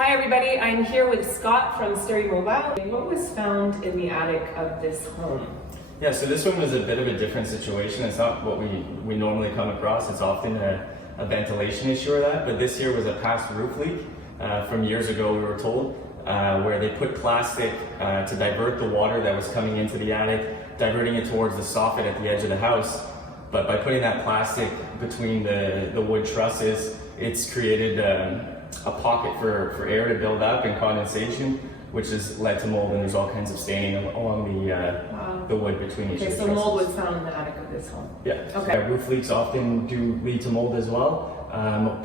Hi everybody, I'm here with Scott from Steri-Mobile. What was found in the attic of this home? Yeah, so this one was a bit of a different situation. It's not what we normally come across. It's often a ventilation issue or that, but this here was a past roof leak from years ago, we were told, where they put plastic to divert the water that was coming into the attic, diverting it towards the soffit at the edge of the house. But by putting that plastic between the wood trusses, it's created a pocket for air to build up and condensation, which has led to mold, and there's all kinds of staining along the wood between each of the so trusses. mold was found in the attic of this home? Yeah. Okay. Roof leaks often do lead to mold as well.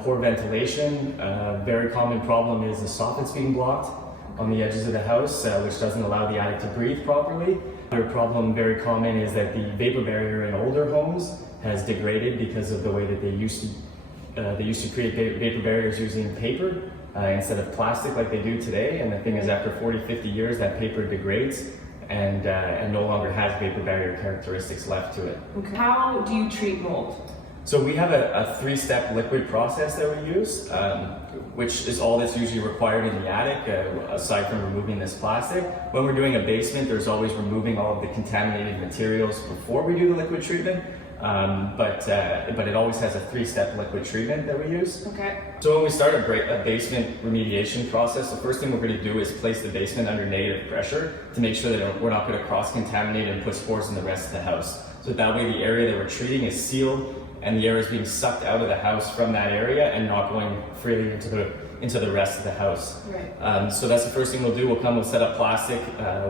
Poor ventilation. Very common problem is the soffits being blocked on the edges of the house, which doesn't allow the attic to breathe properly. Another problem very common is that the vapor barrier in older homes has degraded because of the way that they used to create vapor barriers using paper instead of plastic like they do today. And the thing is, after 40-50 years, that paper degrades and no longer has vapor barrier characteristics left to it. Okay. How do you treat mold? So we have a 3-step liquid process that we use, which is all that's usually required in the attic, aside from removing this plastic. When we're doing a basement, there's always removing all of the contaminated materials before we do the liquid treatment. But it always has a 3-step liquid treatment that we use. Okay. So when we start a basement remediation process, the first thing we're going to do is place the basement under negative pressure to make sure that we're not going to cross-contaminate and put spores in the rest of the house. So that way the area that we're treating is sealed and the air is being sucked out of the house from that area and not going freely into the rest of the house. Right. So that's the first thing we'll do. We'll set up plastic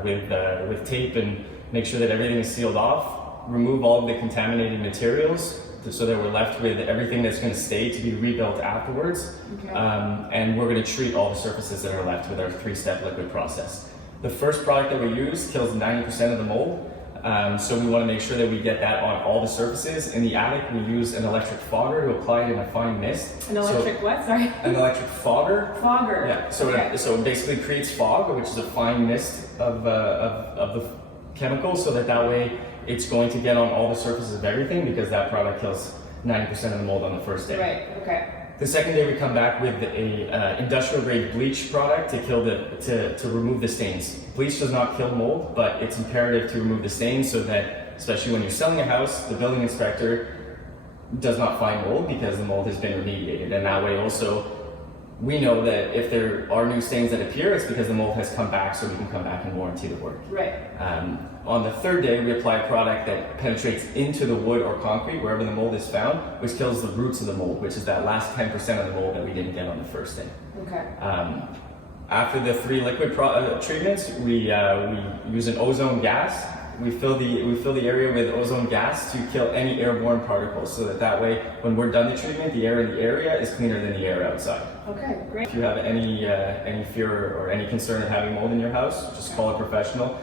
with tape and make sure that everything is sealed off. Remove all of the contaminated materials so that we're left with everything that's going to stay to be rebuilt afterwards. Okay. And we're going to treat all the surfaces that are left with our 3-step liquid process. The first product that we use kills 90% of the mold. So we want to make sure that we get that on all the surfaces. In the attic, we use an electric fogger to apply it in a fine mist. An electric what? Sorry? An electric fogger. Fogger. Yeah. So, okay. So it basically creates fog, which is a fine mist of the chemical, so that way it's going to get on all the surfaces of everything, because that product kills 90% of the mold on the first day. Right. Okay. The second day we come back with a industrial grade bleach product to kill to remove the stains. Bleach does not kill mold, but it's imperative to remove the stains so that, especially when you're selling a house, the building inspector does not find mold because the mold has been remediated. And that way also, we know that if there are new stains that appear, it's because the mold has come back, so we can come back and warranty the work. Right. On the third day, we apply a product that penetrates into the wood or concrete, wherever the mold is found, which kills the roots of the mold, which is that last 10% of the mold that we didn't get on the first day. Okay. After the 3 liquid treatments, we use an ozone gas. We fill the area with ozone gas to kill any airborne particles, so that way, when we're done the treatment, the air in the area is cleaner than the air outside. Okay, great. If you have any fear or any concern of having mold in your house, just call a professional.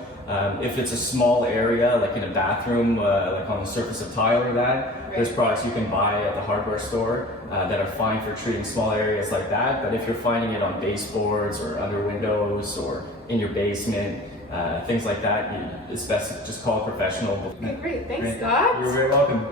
If it's a small area, like in a bathroom, like on the surface of tile or that, right. There's products you can buy at the hardware store that are fine for treating small areas like that. But if you're finding it on baseboards or under windows or in your basement, things like that, it's best to just call a professional. Okay, great. Thanks, Scott. You're very welcome.